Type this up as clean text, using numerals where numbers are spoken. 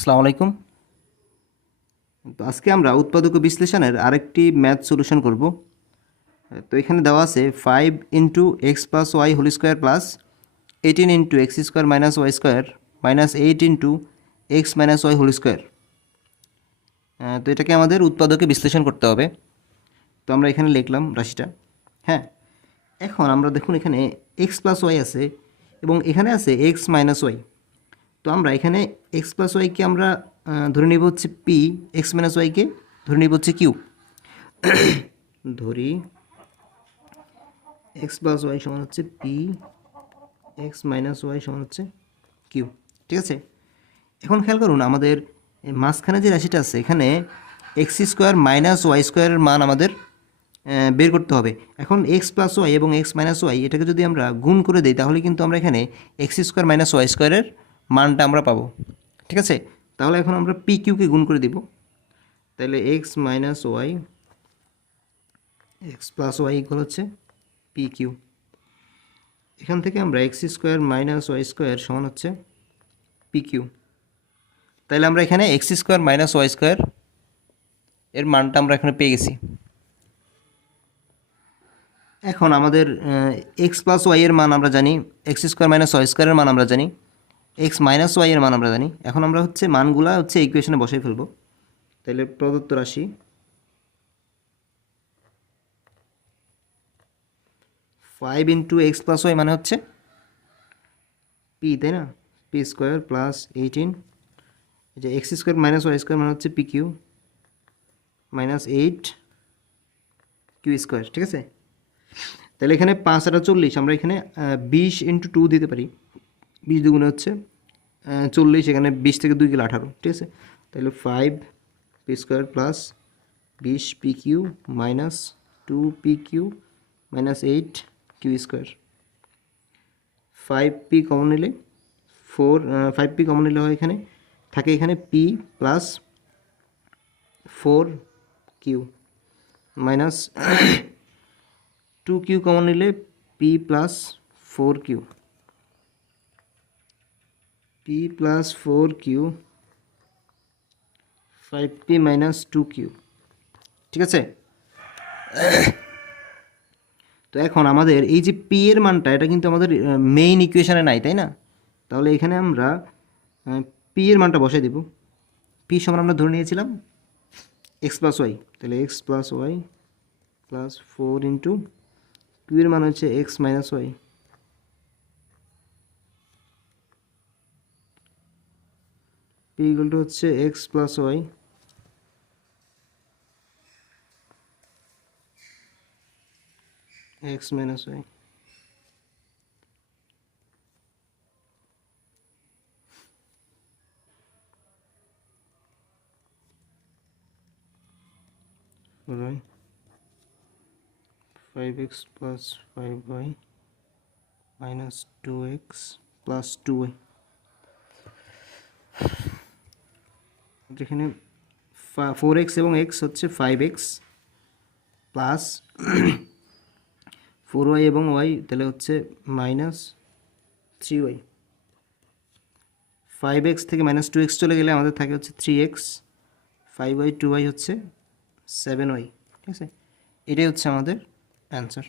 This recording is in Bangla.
আসসালামু আলাইকুম। তো আজকে আমরা উৎপাদক বিশ্লেষণের আরেকটি ম্যাথ সলিউশন করব। তো এখানে দেওয়া আছে 5 into x plus y whole square plus 18 into x square minus y square minus 8 into x minus y whole square. তো এটাকে আমাদের উৎপাদকে বিশ্লেষণ করতে হবে। তো আমরা এখানে লিখলাম রাশিটা। হ্যাঁ, এখন আমরা দেখুন এখানে এক্স প্লাস ওয়াই আছে এবং এখানে আছে এক্স মাইনাস ওয়াই। তো আমরা এখানে এক্স প্লাস ওয়াইকে আমরা ধরে নেব হচ্ছে পি, এক্স মাইনাস ওয়াইকে ধরে নেব হচ্ছে কিউ। ধরি এক্স প্লাস ওয়াই সমান হচ্ছে পি, এক্স মাইনাস ওয়াই সমান হচ্ছে কিউ। ঠিক আছে, এখন খেয়াল করুন আমাদের মাঝখানে যে রাশিটা আছে এখানে এক্স স্কোয়ার মাইনাস ওয়াই স্কোয়ারের মান আমাদের বের করতে হবে। এখন এক্স প্লাস ওয়াই এবং এক্স মাইনাস ওয়াই এটাকে যদি আমরা গুণ করে দিই তাহলে কিন্তু আমরা এখানে এক্স স্কোয়ার মাইনাস ওয়াই স্কোয়ারের মানটা আমরা পাবো। ঠিক আছে, তাহলে এখন আমরা পি কিউকে গুণ করে দিব। তাহলে x minus y x plus y equal হচ্ছে পি কিউ। এখান থেকে আমরা x square minus y square সমান হচ্ছে পি কিউ। তাহলে আমরা এখানে x square minus y square এর মানটা আমরা এখানে পেয়ে গেছি। এখন আমাদের এক্স প্লাস ওয়াই এর মান আমরা জানি, এক্স স্কোয়ার মাইনাস ওয়াই স্কোয়ারের মান আমরা জানি, এক্স মাইনাস ওয়াই এর মান আমরা জানি। এখন আমরা হচ্ছে মানগুলা হচ্ছে ইকুয়েশনে বসাই ফেলবো। তাহলে প্রদত্ত রাশি 5 ইন্টু এক্স প্লাস ওয়াই মানে হচ্ছে পি, তাই না? পি স্কোয়ার প্লাস 18, এই যে x square minus y square মানে হচ্ছে P Q minus 8 Q square. ঠিক আছে, তাহলে এখানে 5 আর 40, আমরা এখানে 20 ইন্টু 2 দিতে পারি। 20 দুগুণে হচ্ছে 40, এখানে 20 থেকে 2 গেলে 18। ঠিক আছে, তাহলে 5 P square plus 20 P Q minus 2 P Q minus 8 Q square. 5 P common নিলে 5 পি কমন নিলে হয় এখানে থাকে এখানে P plus 4 Q minus 2 Q common নিলে P plus 4 Q, P plus 4 Q 5 P minus 2 Q. ঠিক আছে, তো এখন আমাদের এই যে পি এর মানটা এটা কিন্তু আমাদের মেইন ইকুয়েশনে নাই, তাই না? তাহলে এখানে আমরা পি এর মানটা বসাই দেব। পি সমান আমরা ধরে নিয়েছিলাম এক্স প্লাস ওয়াই, তাহলে X plus Y plus 4 into Q এর মান হচ্ছে X minus Y, P equal to হচ্ছে X plus Y X minus Y. right, 5x plus 5y minus 2x plus 2y। এখানে 4x এবং x হচ্ছে 5x প্লাস 4y এবং y তাহলে হচ্ছে মাইনাস 3y। 5x থেকে মাইনাস 2x চলে গেলে আমাদের থাকে হচ্ছে 3x, 5y 2y হচ্ছে 7y। ঠিক আছে, এটাই হচ্ছে আমাদের অ্যান্সার।